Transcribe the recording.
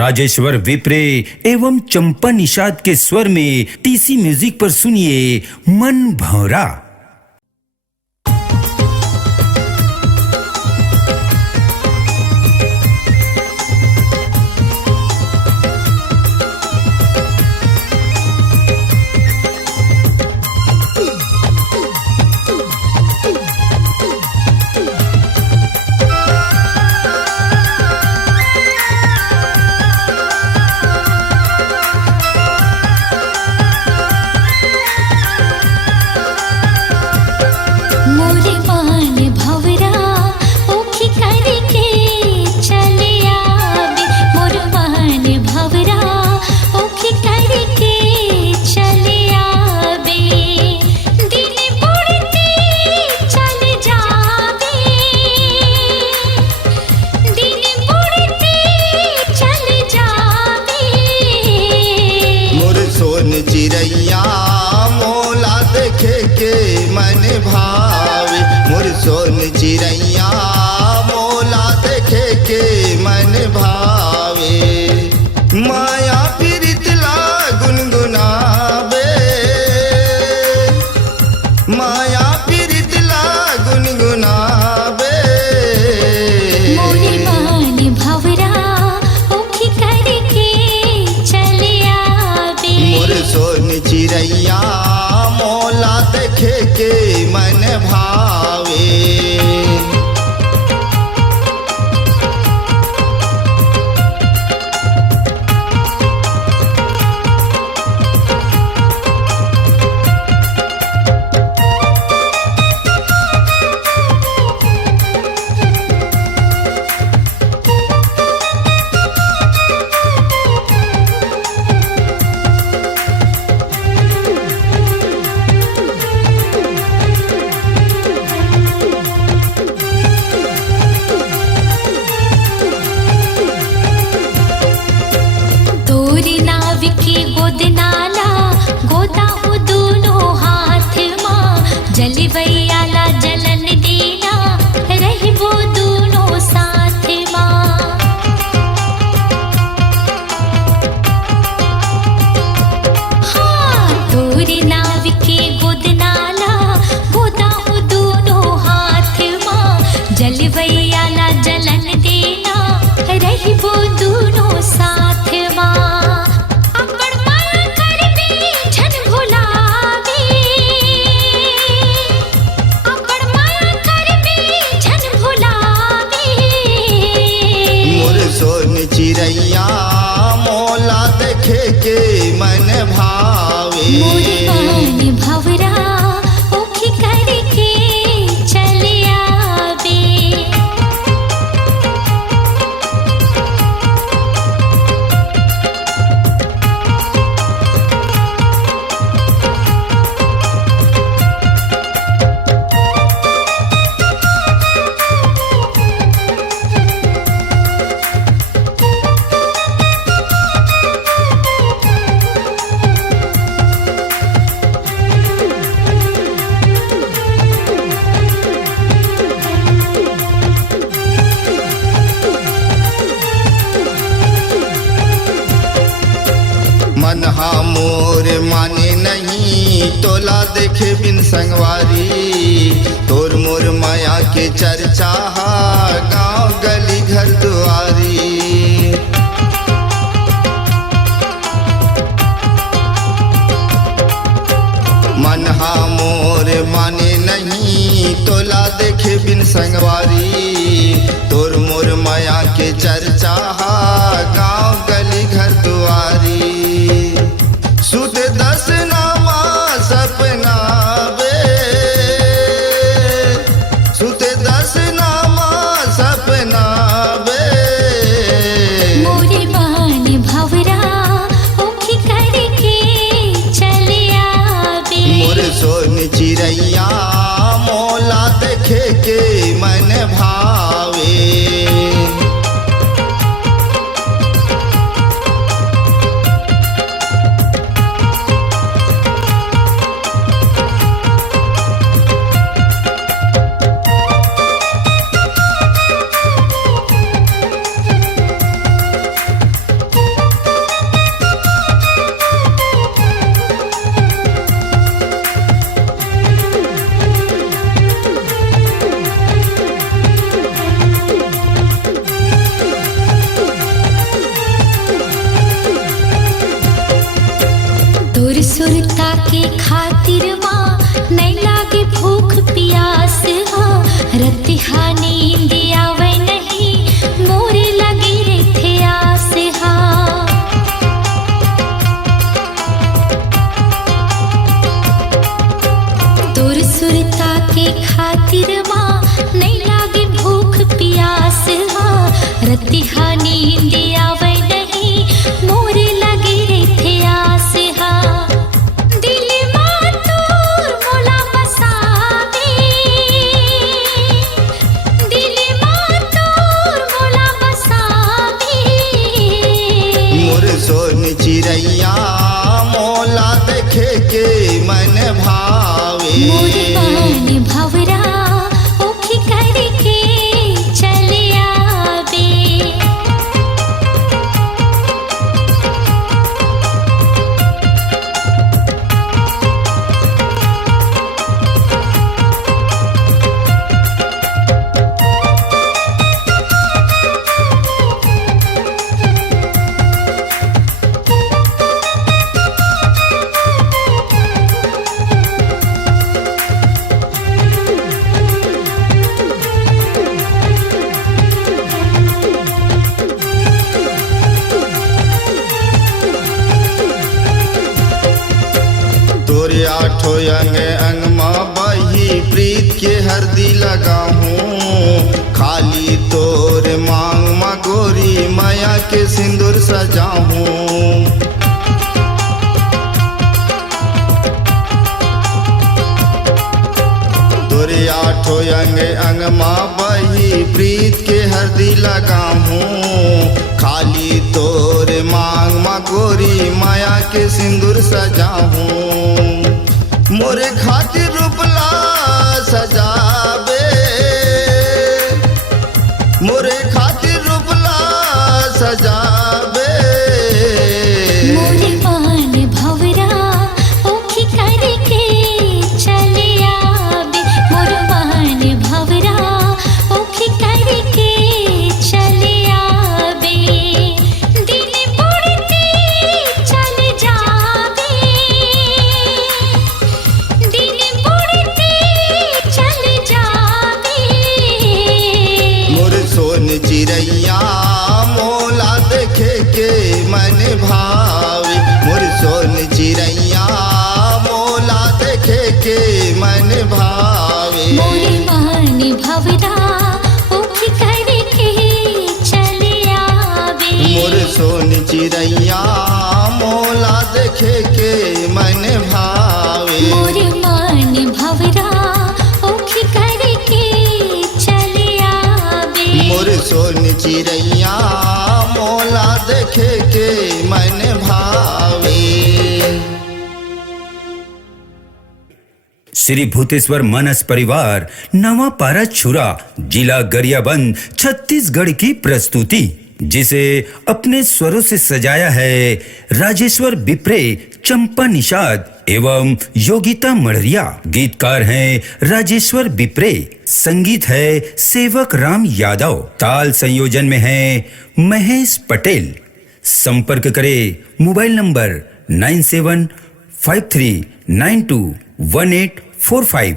राजेश्वर विप्रे एवं चंपा निषाद के स्वर में टीसी म्यूजिक पर सुनिए मन भौरा। चिरैया मोला देखे के मन भावे, मोर सोन चिरैया मोला देखे के मन भावे। माया पीरित ला गुनगुनावे, माया पीरित ला गुनगुनावे। मोरे मन भवरा ओखी करके चले आवे, मोर सोन चिरैया मोला देखे के मन भावे। नाव के गोद नाला गोदा हो दोनों हाथ माँ, जलवैयाला जलन देना रहबो दोनों साथ माँ। हाँ तोरे नाव के गोद नाला गोदा हो दोनों हाथ माँ, जलवैयाला जलन देना रहबो दोनों साथ माँ। चिरैया मोला देखे के मन भावे, मोरे मन भवरा ओखी करके चले आवे। मन हा मोर माने नहीं तोला देखे बिन संगवारी, तोर मोर माया के चर्चा गांव गली घर दुआरी। मन हा मोर माने नहीं तोला देखे बिन संगवारी, तोर मोर माया के चर्चा गांव गली घर दुआरी। सुध दस नामा सपना बे, सुध दस नामा सपना बे। मोरे मन भवरा ओखी करके चले आवे, मोर सोन चिरैया मोला देखे के मन भावे। के खातिर माँ नहीं लागे भूख प्यास हाँ रतिहा नींद आवे नहीं मोरे लगे थे आस हाँ दिल माँ तोर मोला बसावे दिल माँ तोर मोला बसावे मोर सोन चिड़ैया मोला देखे के मन भावे मोर बान भवरा ओखी करके चले आवे तोरे आठो अंग अंग माँ बही प्रीत के हरदी लगाहूँ खाली तोर मांग माँ गोरी माया के सिंदूर सजाहूँ तोरे आठो अंग अंग माँ बही प्रीत के हरदी लगाहूँ खाली तोर मांग माँ गोरी माया के सिंदूर सजाहूँ मोरे खातिर रूपला सजावे मोरे खातिर रूपला सजावे मोरे बान भवरा ओखी करके चले आवे मोर बान भवरा ओखी करके चले आवे दिन बुढ़ते चले जावे दिन बुढ़ते चले जावे मोर सोन चिड़ैया मोला देखे के मन भावे मोर सोन चिड़ैया मोला देखे के मन भावे मोरे बान भवरा ओखी करके चले आवे मोर सोन चिड़ैया मोला देखे के मन भावे मोरे मान भवरा ओखी करके चले आवे मोर सोन चिड़ैया मोला देखे के मन भावे श्री भूतेश्वर मानस परिवार नवापारा छुरा जिला गरियाबंद छत्तीसगढ़ की प्रस्तुति जिसे अपने स्वरों से सजाया है राजेश्वर बिप्रे, चंपा निषाद एवं योगिता मड़रिया। गीतकार हैं राजेश्वर बिप्रे, संगीत है सेवक राम यादव, ताल संयोजन में है महेश पटेल। संपर्क करें मोबाइल नंबर 9753921845।